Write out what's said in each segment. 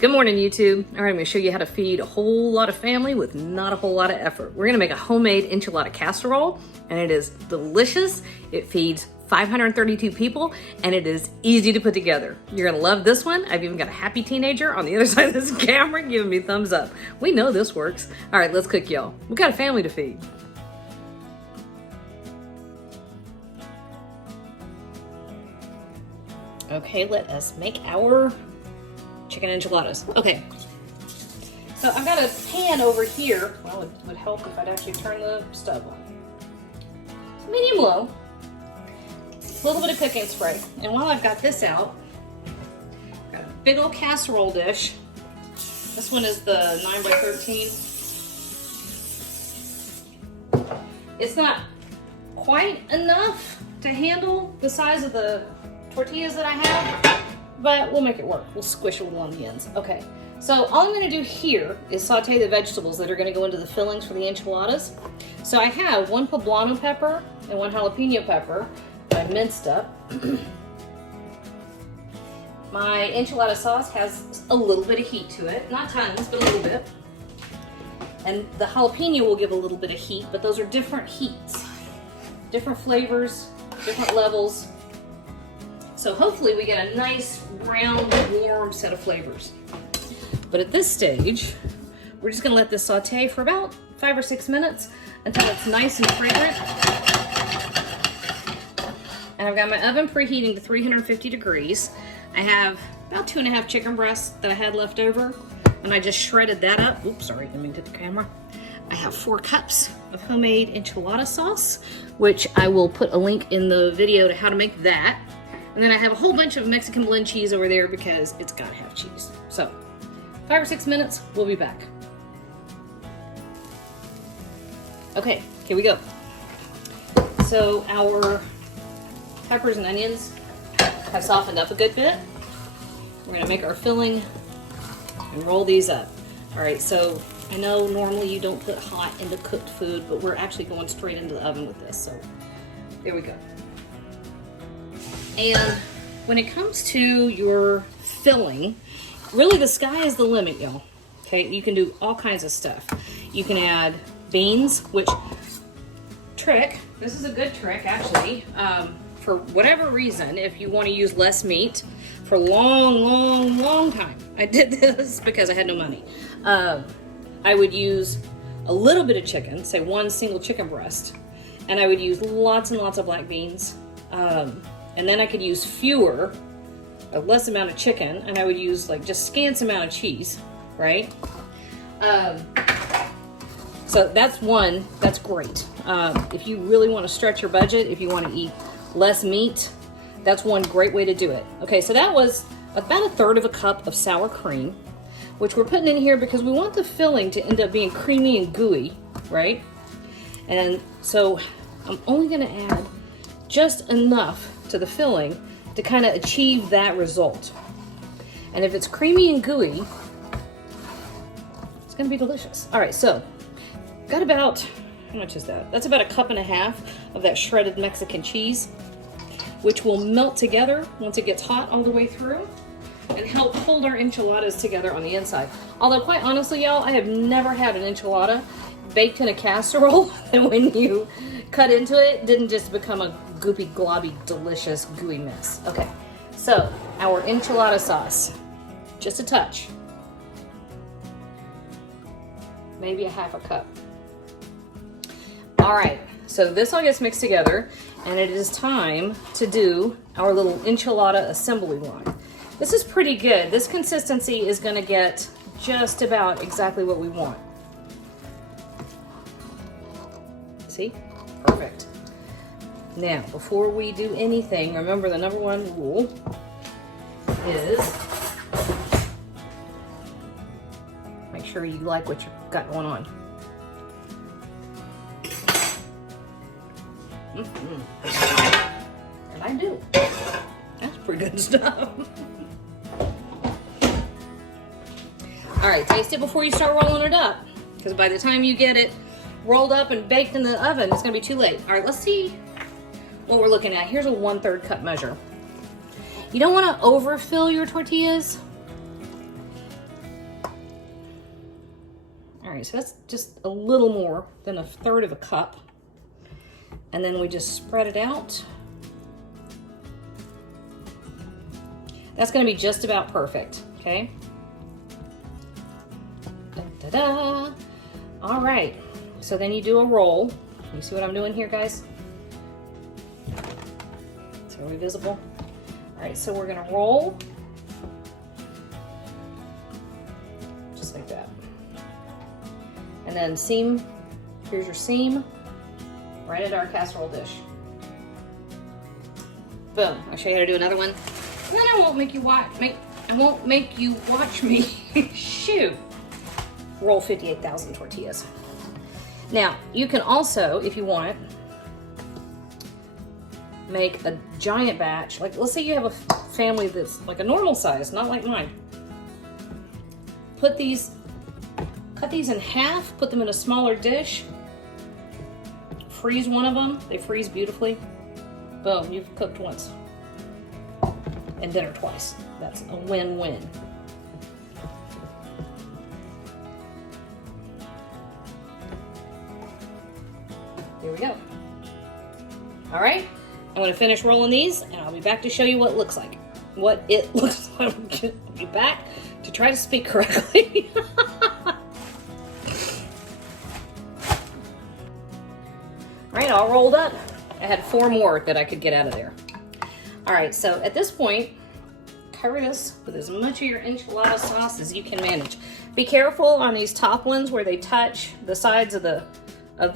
Good morning, YouTube. All right, I'm gonna show you how to feed a whole lot of family with not a whole lot of effort. We're gonna make a homemade enchilada casserole, and it is delicious. It feeds 532 people, and it is easy to put together. You're gonna love this one. I've even got a happy teenager on the other side of this camera giving me thumbs up. We know this works. All right, let's cook, y'all. We've got a family to feed. Okay, let us make our chicken enchiladas. Okay, so I've got a pan over here. Well, it would help if I'd actually turn the stove on. It's medium low. A little bit of cooking spray. And while I've got this out, I've got a big old casserole dish. This one is the 9x13. It's not quite enough to handle the size of the tortillas that I have, but we'll make it work. We'll squish it along the ends. Okay, so all I'm gonna do here is saute the vegetables that are gonna go into the fillings for the enchiladas. So I have one poblano pepper and one jalapeno pepper that I minced up. My enchilada sauce has a little bit of heat to it, not tons, but a little bit. And the jalapeno will give a little bit of heat, but those are different heats, different flavors, different levels. So hopefully we get a nice, round, warm set of flavors. But at this stage, we're just gonna let this saute for about 5 or 6 minutes until it's nice and fragrant. And I've got my oven preheating to 350 degrees. I have about 2.5 chicken breasts that I had left over, and I just shredded that up. Oops, sorry, didn't mean to hit the camera. I have 4 cups of homemade enchilada sauce, which I will put a link in the video to how to make that. And then I have a whole bunch of Mexican blend cheese over there because it's gotta have cheese. So, 5 or 6 minutes, we'll be back. Okay, here we go. So our peppers and onions have softened up a good bit. We're gonna make our filling and roll these up. All right, so I know normally you don't put hot into cooked food, but we're actually going straight into the oven with this, so there we go. And when it comes to your filling, really the sky is the limit, y'all. Okay, you can do all kinds of stuff. You can add beans, which this is a good trick actually. For whatever reason, if you want to use less meat, for a long time, I did this because I had no money. I would use a little bit of chicken, say 1 single chicken breast, and I would use lots and lots of black beans. And then I could use a less amount of chicken, and I would use like just scant amount of cheese, right? So that's one, that's great. If you really want to stretch your budget, if you want to eat less meat, that's one great way to do it. Okay, so that was about 1/3 cup of sour cream, which we're putting in here because we want the filling to end up being creamy and gooey, right? And so I'm only gonna add just enough to the filling to kind of achieve that result. And if it's creamy and gooey, it's gonna be delicious. All right, so got about, how much is that? That's about 1.5 cups of that shredded Mexican cheese, which will melt together once it gets hot all the way through and help hold our enchiladas together on the inside. Although quite honestly, y'all, I have never had an enchilada baked in a casserole and when you cut into it, didn't just become a goopy, globby, delicious, gooey mess. Okay, so our enchilada sauce, just a touch. Maybe 1/2 cup. All right, so this all gets mixed together and it is time to do our little enchilada assembly line. This is pretty good. This consistency is gonna get just about exactly what we want. See? Perfect. Now, before we do anything, remember the #1 rule is make sure you like what you've got going on. And I do. That's pretty good stuff. All right, taste it before you start rolling it up, because by the time you get it rolled up and baked in the oven, it's gonna be too late. All right, let's see what we're looking at. Here's a 1/3 cup measure. You don't wanna overfill your tortillas. All right, so that's just a little more than 1/3 of a cup. And then we just spread it out. That's gonna be just about perfect, okay? Da-da-da. All right, so then you do a roll. You see what I'm doing here, guys? It's really visible. All right, so we're gonna roll. Just like that. And then seam, here's your seam, right into our casserole dish. Boom, I'll show you how to do another one. Then I won't make you watch me, shoot. Roll 58,000 tortillas. Now, you can also, if you want, make a giant batch. Like, let's say you have a family that's like a normal size, not like mine. Cut these in half, put them in a smaller dish, freeze one of them, they freeze beautifully. Boom, you've cooked once. And dinner twice. That's a win-win. Here we go. All right, I'm gonna finish rolling these and I'll be back to show you what it looks like. What it looks like. I'll be back to try to speak correctly. All right, all rolled up. I had 4 more that I could get out of there. All right, so at this point, cover this with as much of your enchilada sauce as you can manage. Be careful on these top ones where they touch the sides of the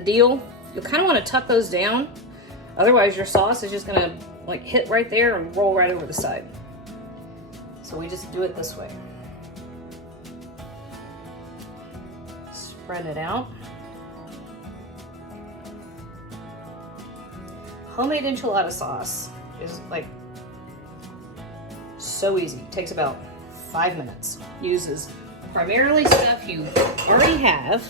deal. You'll kind of want to tuck those down. Otherwise, your sauce is just gonna like hit right there and roll right over the side. So we just do it this way. Spread it out. Homemade enchilada sauce is like so easy. It takes about 5 minutes. Uses primarily stuff you already have.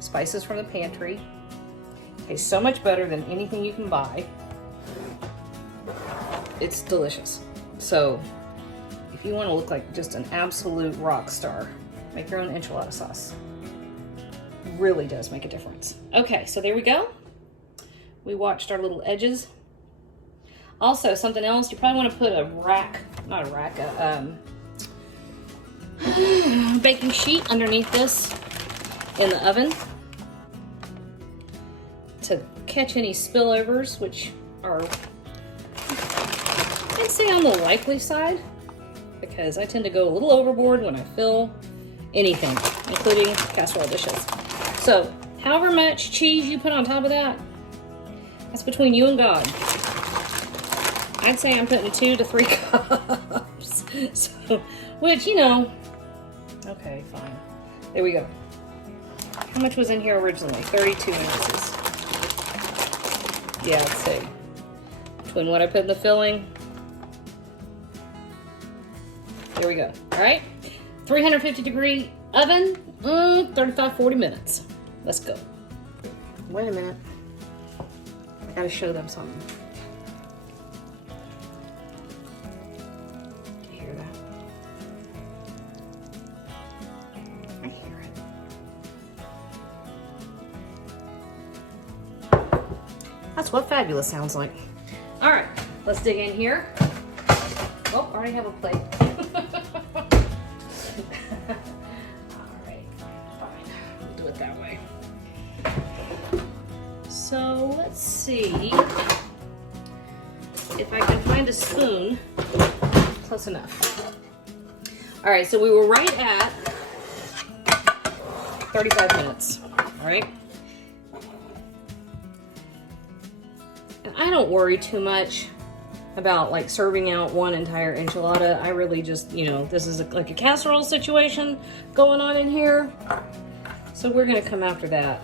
Spices from the pantry. Tastes so much better than anything you can buy. It's delicious. So if you want to look like just an absolute rock star, make your own enchilada sauce. It really does make a difference. Okay, so there we go. We watched our little edges. Also, something else, you probably want to put a baking sheet underneath this in the oven to catch any spillovers, which are, I'd say, on the likely side, because I tend to go a little overboard when I fill anything, including casserole dishes. So, however much cheese you put on top of that, that's between you and God. I'd say I'm putting 2 to 3 cups. So, which, you know, okay, fine. There we go. How much was in here originally? 32 ounces. Yeah, let's see. Between what I put in the filling. There we go. All right. 350 degree oven, 35, 40 minutes. Let's go. Wait a minute. I gotta show them something. Do you hear that? I hear it. That's what fabulous sounds like. All right, let's dig in here. Oh, I already have a plate. All right, fine. We'll do it that way. So let's see if I can find a spoon. Close enough. All right, so we were right at 35 minutes, all right? And I don't worry too much about like serving out one entire enchilada. I really just, you know, this is like a casserole situation going on in here. So we're gonna come after that.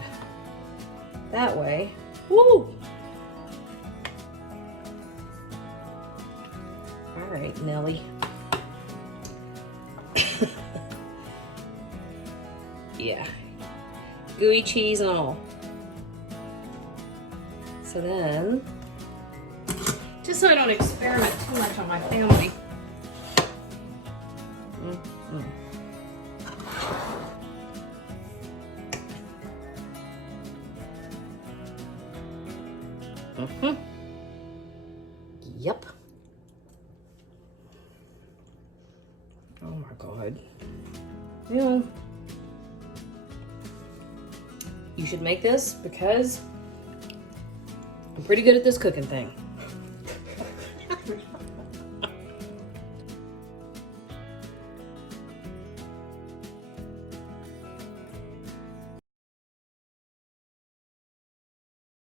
That way. Woo! All right, Nelly. Yeah. Gooey cheese and all. So then, just so I don't experiment too much on my family. Yep. Oh my God. You know, you should make this because I'm pretty good at this cooking thing.